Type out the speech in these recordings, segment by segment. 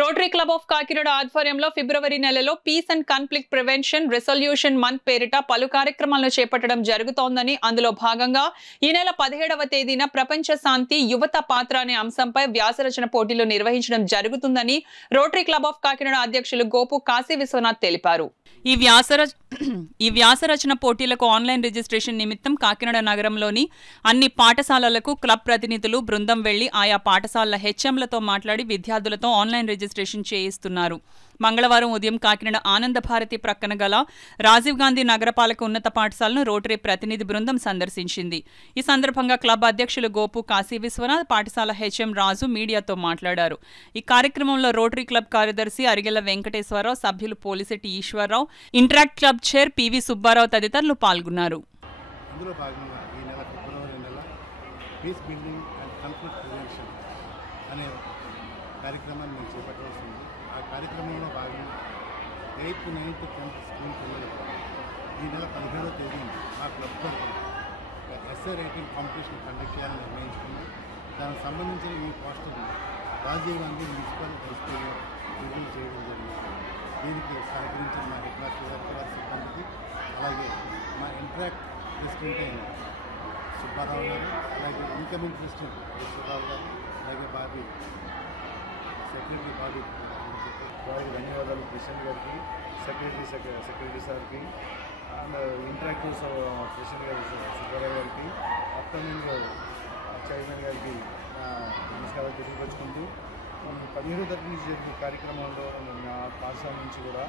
Rotary club of Kakinada ఆధ్వర్యంలో ఫిబ్రవరి నెలలో peace and conflict prevention resolution month పేరిట పలు కార్యక్రమాలను చేపట్టడం జరుగుతోందని, అందులో భాగంగా ఈ నెల 17వ తేదీన ప్రపంచ శాంతి యువత పాత్ర అనే అంశంపై వ్యాసరచన పోటీలు నిర్వహించడం జరుగుతుందని రోటరీ క్లబ్ ఆఫ్ కాకినాడ అధ్యక్షులు గోపు కాశీ విశ్వనాథ్ తెలిపారు. ఈ వ్యాసరచన పోటీలకు ఆన్లైన్ రిజిస్ట్రేషన్ నిమిత్తం కాకినాడ నగరంలోని అన్ని పాఠశాలలకు క్లబ్ ప్రతినిధులు బృందం వెళ్లి ఆయా పాఠశాలల హెచ్ఎంలతో మాట్లాడి విద్యార్థులతో ఆన్లైన్ రిజిస్ట్రేషన్ చేయిస్తున్నారు. మంగళవారం ఉదయం కాకినాడ ఆనంద భారతి ప్రక్కన గల రాజీవ్ గాంధీ నగరపాలక ఉన్నత పాఠశాలను రోటరీ ప్రతినిధి బృందం సందర్శించింది. ఈ సందర్భంగా క్లబ్ అధ్యక్షులు గోపు కాశీ విశ్వనాథ్, పాఠశాల హెచ్ఎం రాజు మీడియాతో మాట్లాడారు. ఈ కార్యక్రమంలో రోటరీ క్లబ్ కార్యదర్శి అరిగెల వెంకటేశ్వరరావు, సభ్యులు Polisetti Eswararao, interact club chair PV Subbarao తదితరులు పాల్గొన్నారు. కార్యక్రమాన్ని మేము చేపట్టవలసింది. ఆ కార్యక్రమంలో భాగంగా 8th, 9th, 10th స్కూల్ పిల్లలకు ఈ నెల 17వ తేదీన మా క్లబ్ తరఫున ఎస్ఏ రైటింగ్ కాంపిటీషన్ కండక్ట్ చేయాలని నిర్ణయించుకున్నాం. దానికి సంబంధించిన ఈ poster Rajiv Gandhi municipal high స్కూల్లో రిలీజ్ చేయడం జరిగింది. దీనికి సహకరించిన మా హెడ్ మాస్టర్ గారి సిబ్బందికి, అలాగే మా ఇంటరాక్ట్ ప్రెసిడెంట్ అయిన సుబ్బారావు గారు, అలాగే ఇన్కమింగ్ ప్రెసిడెంట్ ఈశ్వరరావు గారు, అలాగే బాబీ సెక్రటరీ బాబీ వారికి ధన్యవాదాలు. ప్రెసిడెంట్ గారికి, సెక్రటరీ సార్కి, అండ్ ఇంటరాక్టివ్ ప్రెసిడెంట్ గారి సుబ్బారావు గారికి, అప్కమింగ్ చైర్మన్ గారికి నమస్కారాలు తెలియపరుచుకుంటూ 17వ తరగతి నుంచి జరిగే కార్యక్రమంలో మా పాఠశాల నుంచి కూడా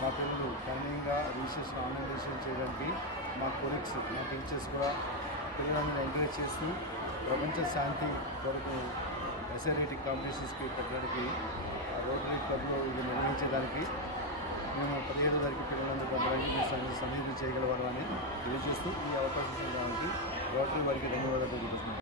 మా పిల్లలు గణనీయంగా రిజిస్ట్రేషన్ ఆన్లైన్ రిజిస్ట్రేషన్ చేయడానికి మా కొలీగ్స్, మా టీచర్స్ కూడా పిల్లలందరూ ఎంకరేజ్ చేస్తూ ప్రపంచ శాంతి కొరకు ఎస్ఏ రైటింగ్ కాంపిటీషన్స్కి పెట్టడానికి రోటరీ క్లబ్లో ఇది నిర్వహించడానికి మేము 17వ తారీఖు పిల్లలందరూ పంపడానికి మేము సన్నిధి చేయగలవారు అని తెలియజేస్తూ ఈ అవకాశం ఇవ్వడానికి రోటరీ వారికి ధన్యవాదాలు తెలియజేస్తున్నాం.